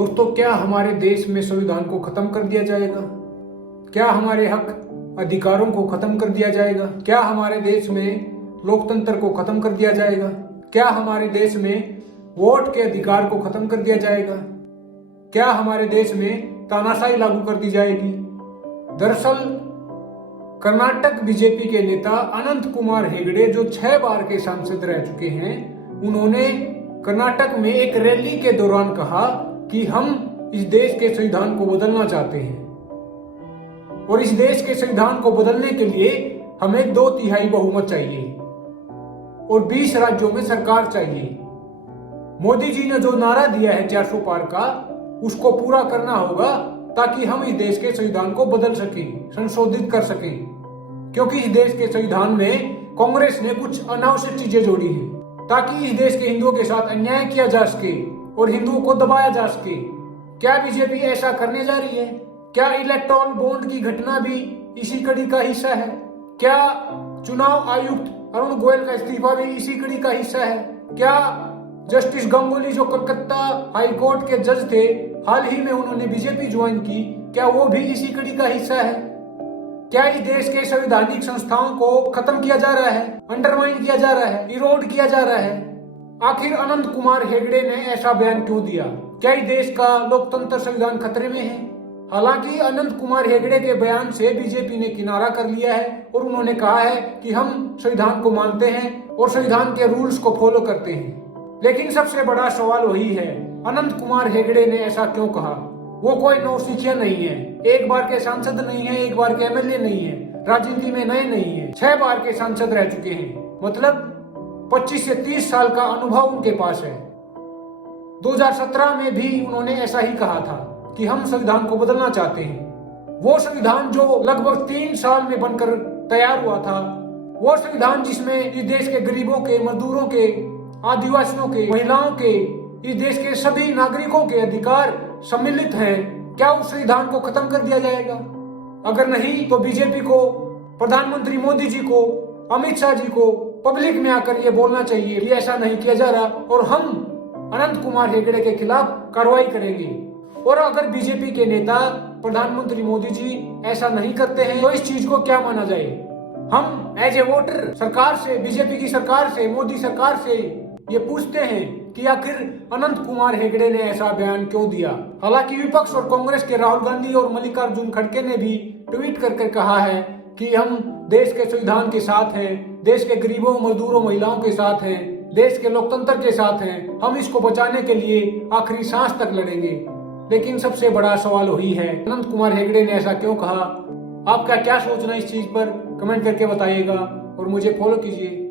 दोस्तों, क्या हमारे देश में संविधान को खत्म कर दिया जाएगा? क्या हमारे हक अधिकारों को खत्म कर दिया जाएगा? क्या हमारे देश में लोकतंत्र को खत्म कर दिया जाएगा? क्या हमारे देश में वोट के अधिकार को खत्म कर दिया जाएगा? क्या हमारे देश में तानाशाही लागू कर दी जाएगी? दरअसल कर्नाटक बीजेपी के नेता अनंत कुमार हेगड़े, जो 6 बार के सांसद रह चुके हैं, उन्होंने कर्नाटक में एक रैली के दौरान कहा कि हम इस देश के संविधान को बदलना चाहते हैं और इस देश के संविधान को बदलने के लिए हमें 2/3 बहुमत चाहिए और 20 राज्यों में सरकार चाहिए। मोदी जी ने जो नारा दिया है 400 पार का, उसको पूरा करना होगा ताकि हम इस देश के संविधान को बदल सकें, संशोधित कर सकें। क्योंकि इस देश के संविधान में कांग्रेस ने कुछ अनावश्यक चीजें जोड़ी हैं ताकि इस देश के हिंदुओं के साथ अन्याय किया जा सके और हिंदुओं को दबाया जा सके। क्या बीजेपी ऐसा करने जा रही है? क्या इलेक्टोरल बॉन्ड की घटना भी इसी कड़ी का हिस्सा है? क्या चुनाव आयुक्त अरुण गोयल का इस्तीफा भी इसी कड़ी का हिस्सा है? क्या जस्टिस गंगुली, जो कलकत्ता हाई कोर्ट के जज थे, हाल ही में उन्होंने बीजेपी ज्वाइन की, क्या वो भी इसी कड़ी का हिस्सा है? क्या इस देश के संवैधानिक संस्थाओं को खत्म किया जा रहा है, अंडरमाइन किया जा रहा है, इरोड किया जा रहा है? आखिर अनंत कुमार हेगड़े ने ऐसा बयान क्यों दिया? क्या इस देश का लोकतंत्र संविधान खतरे में है? हालांकि अनंत कुमार हेगड़े के बयान से बीजेपी ने किनारा कर लिया है और उन्होंने कहा है कि हम संविधान को मानते हैं और संविधान के रूल्स को फॉलो करते हैं। लेकिन सबसे बड़ा सवाल वही है, अनंत कुमार हेगड़े ने ऐसा क्यों कहा? वो कोई नौसिखिया नहीं है, एक बार के सांसद नहीं है, एक बार के एमएलए नहीं है, राजनीति में नए नहीं है, 6 बार के सांसद रह चुके हैं, मतलब 25 से 30 साल का अनुभव उनके पास है। 2017 में भी उन्होंने ऐसा ही कहा था कि हम संविधान को बदलना चाहते हैं। वो संविधान जो लगभग 3 साल में बनकर तैयार हुआ था, वो संविधान जिसमें इस देश के गरीबों के, मजदूरों के, आदिवासियों के, महिलाओं के, इस देश के सभी नागरिकों के अधिकार सम्मिलित हैं, क्या उस संविधान को खत्म कर दिया जाएगा? अगर नहीं तो बीजेपी को, प्रधानमंत्री मोदी जी को, अमित शाह जी को पब्लिक में आकर ये बोलना चाहिए कि ऐसा नहीं किया जा रहा और हम अनंत कुमार हेगड़े के खिलाफ कार्रवाई करेंगे। और अगर बीजेपी के नेता, प्रधानमंत्री मोदी जी ऐसा नहीं करते हैं तो इस चीज को क्या माना जाए? हम एज ए वोटर सरकार से, बीजेपी की सरकार से, मोदी सरकार से ये पूछते हैं कि आखिर अनंत कुमार हेगड़े ने ऐसा बयान क्यों दिया। हालांकि विपक्ष और कांग्रेस के राहुल गांधी और मल्लिकार्जुन खड़गे ने भी ट्वीट करके कहा है कि हम देश के संविधान के साथ हैं, देश के गरीबों, मजदूरों, महिलाओं के साथ हैं, देश के लोकतंत्र के साथ हैं, हम इसको बचाने के लिए आखिरी सांस तक लड़ेंगे। लेकिन सबसे बड़ा सवाल वही है, अनंत कुमार हेगड़े ने ऐसा क्यों कहा? आपका क्या सोचना इस चीज पर कमेंट करके बताइएगा और मुझे फॉलो कीजिए।